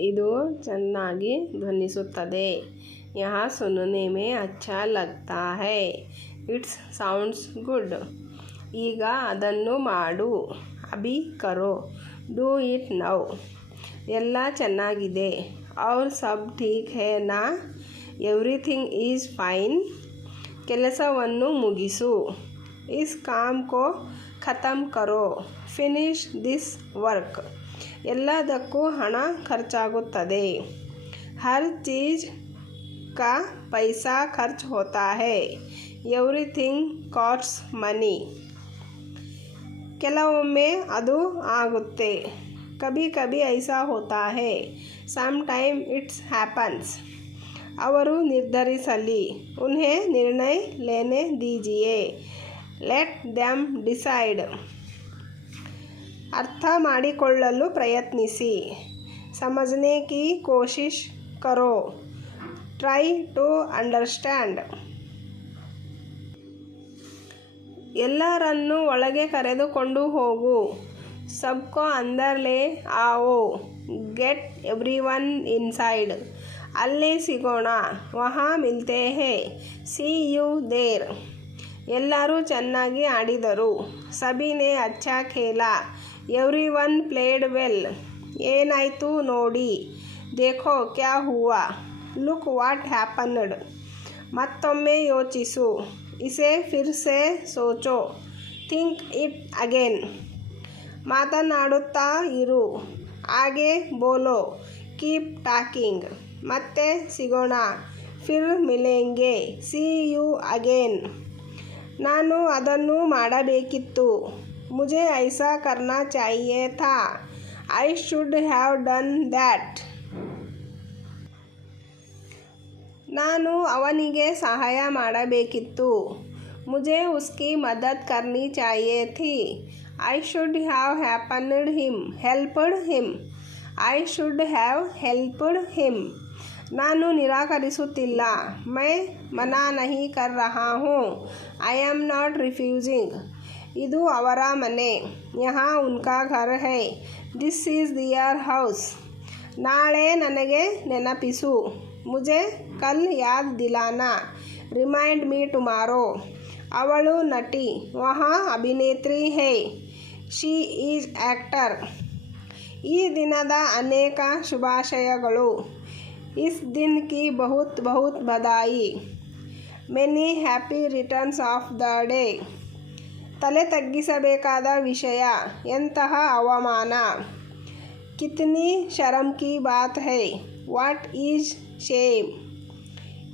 ಇದು ಚೆನ್ನಾಗಿ ಧ್ವನಿಸುತ್ತದೆ. यहाँ सुनने में अच्छा लगता है. It's sounds good. ಈಗ ಅದನ್ನು ಮಾಡು. ಅಭಿ ಕರೋ. Do it now. ಎಲ್ಲ ಚೆನ್ನಾಗಿದೆ. ಔರ್ ಸಬ್ ಠೀಕ್ ಹೇ ನಾ. Everything is fine. ಕೆಲಸವನ್ನು ಮುಗಿಸು. ಇಸ್ ಕಾಮ್ ಕೋ ಖತಮ್ ಕರೋ. Finish this work. ಎಲ್ಲದಕ್ಕೂ ಹಣ ಖರ್ಚಾಗುತ್ತದೆ. ಹರ್ ಚೀಜ್ का पैसा खर्च होता है. Everything costs money. ಕೆಲವೊಮ್ಮೆ ಅದು ಆಗುತ್ತೆ. ಕಭಿ ಕಭಿ ಐಸಾ ಹೋತಾ ಹೇ. Some time it's happens. ಅವರು ನಿರ್ಧರಿಸಲಿ. ಉನ್ಹೇ ನಿರ್ಣಯ ಲೇನೆ ದೀಜಿಯೇ. Let damn decide. ಅರ್ಥ ಮಾಡಿಕೊಳ್ಳಲು ಪ್ರಯತ್ನಿಸಿ. ಸಮಜ್ನೆ ಕಿ ಕೋಶಿಶ್ ಕರೋ. Try to understand. ಎಲ್ಲರನ್ನೂ ಒಳಗೆ ಕರೆದುಕೊಂಡು ಹೋಗು. ಸಬ್ಕೋ ಅಂದರ್ ಲೇ ಆವೋ. Get everyone inside. ಅಲ್ಲಿ ಸಿಗೋಣ. ವಹಾ ಮಿಲ್ತೆ ಹೇ. See you there. ಎಲ್ಲರೂ ಚೆನ್ನಾಗಿ ಆಡಿದರು. ಸಭಿನೇ ಅಚ್ಚಾ ಖೇಲಾ. Everyone played well. ಏನಾಯಿತು ನೋಡಿ. ದೇಖೋ ಕ್ಯಾ ಹುವಾ. Look what happened. ಮತ್ತೊಮ್ಮೆ ಯೋಚಿಸು. ಇಸೆ ಫಿರ್ ಸೆ ಸೋಚೋ. Think it again. ಮಾತನಾಡುತ್ತಾ ಇರು. ಆಗೆ ಬೋಲೋ. Keep talking. ಮತ್ತೆ ಸಿಗೋಣ. ಫಿರ್ ಮಿಲೆಂಗೆ. See you again. ನಾನು ಅದನ್ನು ಮಾಡಬೇಕಿತ್ತು. ಮುझे ಐಸಾ ಕರ್ನಾ ಚಾಹಿಯೇ ಥಾ. I should have done that. ನಾನು ಅವನಿಗೆ ಸಹಾಯ ಮಾಡಬೇಕಿತ್ತು. ಮುझे ಉಸ್ಕಿ ಮದದ್ ಕರ್ನಿ ಚಾಹಿಯೇ ಥಿ. I should have helped him. I should have helped him. ನಾನು ನಿರಾಕರಿಸುತ್ತಿಲ್ಲ. ಮೈ ಮನಾ ನಹಿ ಕರ್ ರಹಾ ಹೂಂ. I am not refusing. ಇದು ಅವರ ಮನೆ. ಯಹಾ ಉನ್ಕಾ ಘರ್ ಹೈ. This is their house. ನಾಳೆ ನನಗೆ ನೆನಪಿಸು. ಮುझे ಕಲ್ ಯಾದ್ ದಿಲಾನಾ. Remind me tomorrow. ಅವಳು ನಟಿ. ವಹಾ ಅಭಿನೇತ್ರಿ ಹೈ. She is actor. ಈ ದಿನದ ಅನೇಕ ಶುಭಾಶಯಗಳು. ಇಸ್ ದಿನ್ ಕಿ ಬಹುತ್ ಬಹುತ್ ಬಧಾಯಿ. Many happy returns of the day. ತಲೆ ತಗ್ಗಿಸಬೇಕಾದ ವಿಷಯ. ಎಂತಹ ಅವಮಾನ. ಕಿತ್ನಿ ಶರಮ್ ಕಿ ಬಾತ್ ಹೈ. What is shame.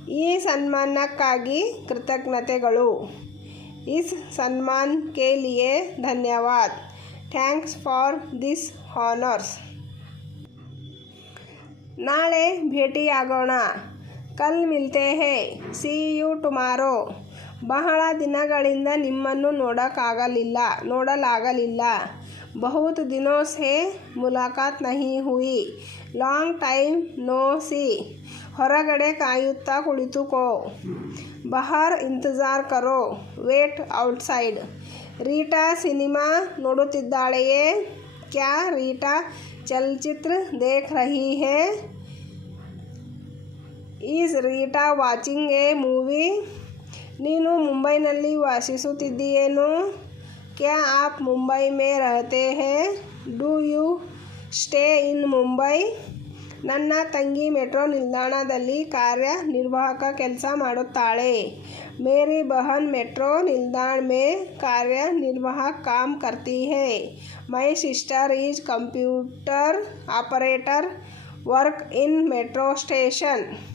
ಈ ಸನ್ಮಾನಕ್ಕಾಗಿ ಕೃತಜ್ಞತೆಗಳು. ಇಸ್ ಸನ್ಮಾನ್ ಕೆ ಲಿಯೇ ಧನ್ಯವಾದ್. Thanks for this honours. ನಾಳೆ ಭೇಟಿಯಾಗೋಣ. ಕಲ್ ಮಿಲ್ತೆ ಹೇ. See you tomorrow. ಬಹಳ ದಿನಗಳಿಂದ ನಿಮ್ಮನ್ನು ನೋಡಲಾಗಲಿಲ್ಲ. ಬಹುತ್ ದಿನೋ ಸೆ ಮುಲಾಕಾತ್ ನಹಿ ಹುಯಿ. Long time no see. ಹೊರಗಡೆ ಕಾಯುತ್ತಾ ಕುಳಿತುಕೋ. ಬಹಾರ್ ಇಂತಜಾರ್ ಕರೋ. Wait outside. ರೀಟಾ ಸಿನಿಮಾ ನೋಡುತ್ತಿದ್ದಾಳೆಯೇ. ಕ್ಯಾ ರೀಟಾ ಚಲಚಿತ್ರ ದೇಖ್ ರಹಿ ಹೈ. Is Rita watching a movie. ನೀನು ಮುಂಬೈನಲ್ಲಿ ವಾಸಿಸುತ್ತಿದ್ದೀಯೇನು. ಕ್ಯಾ ಆಪ್ ಮುಂಬೈ ಮೇ ರಹತೆ ಹೈ. Do you stay in Mumbai. ನನ್ನ ತಂಗಿ ಮೆಟ್ರೋ ನಿಲ್ದಾಣದಲ್ಲಿ ಕಾರ್ಯನಿರ್ವಾಹಕ ಕೆಲಸ ಮಾಡುತ್ತಾಳೆ. ಮೇರಿ ಬಹನ್ ಮೆಟ್ರೋ ನಿಲ್ದಾಣ ಮೇ ಕಾರ್ಯನಿರ್ವಾಹಕ ಕಾಮ್ ಕರ್ತಿ ಹೈ. My sister is computer operator work in metro station.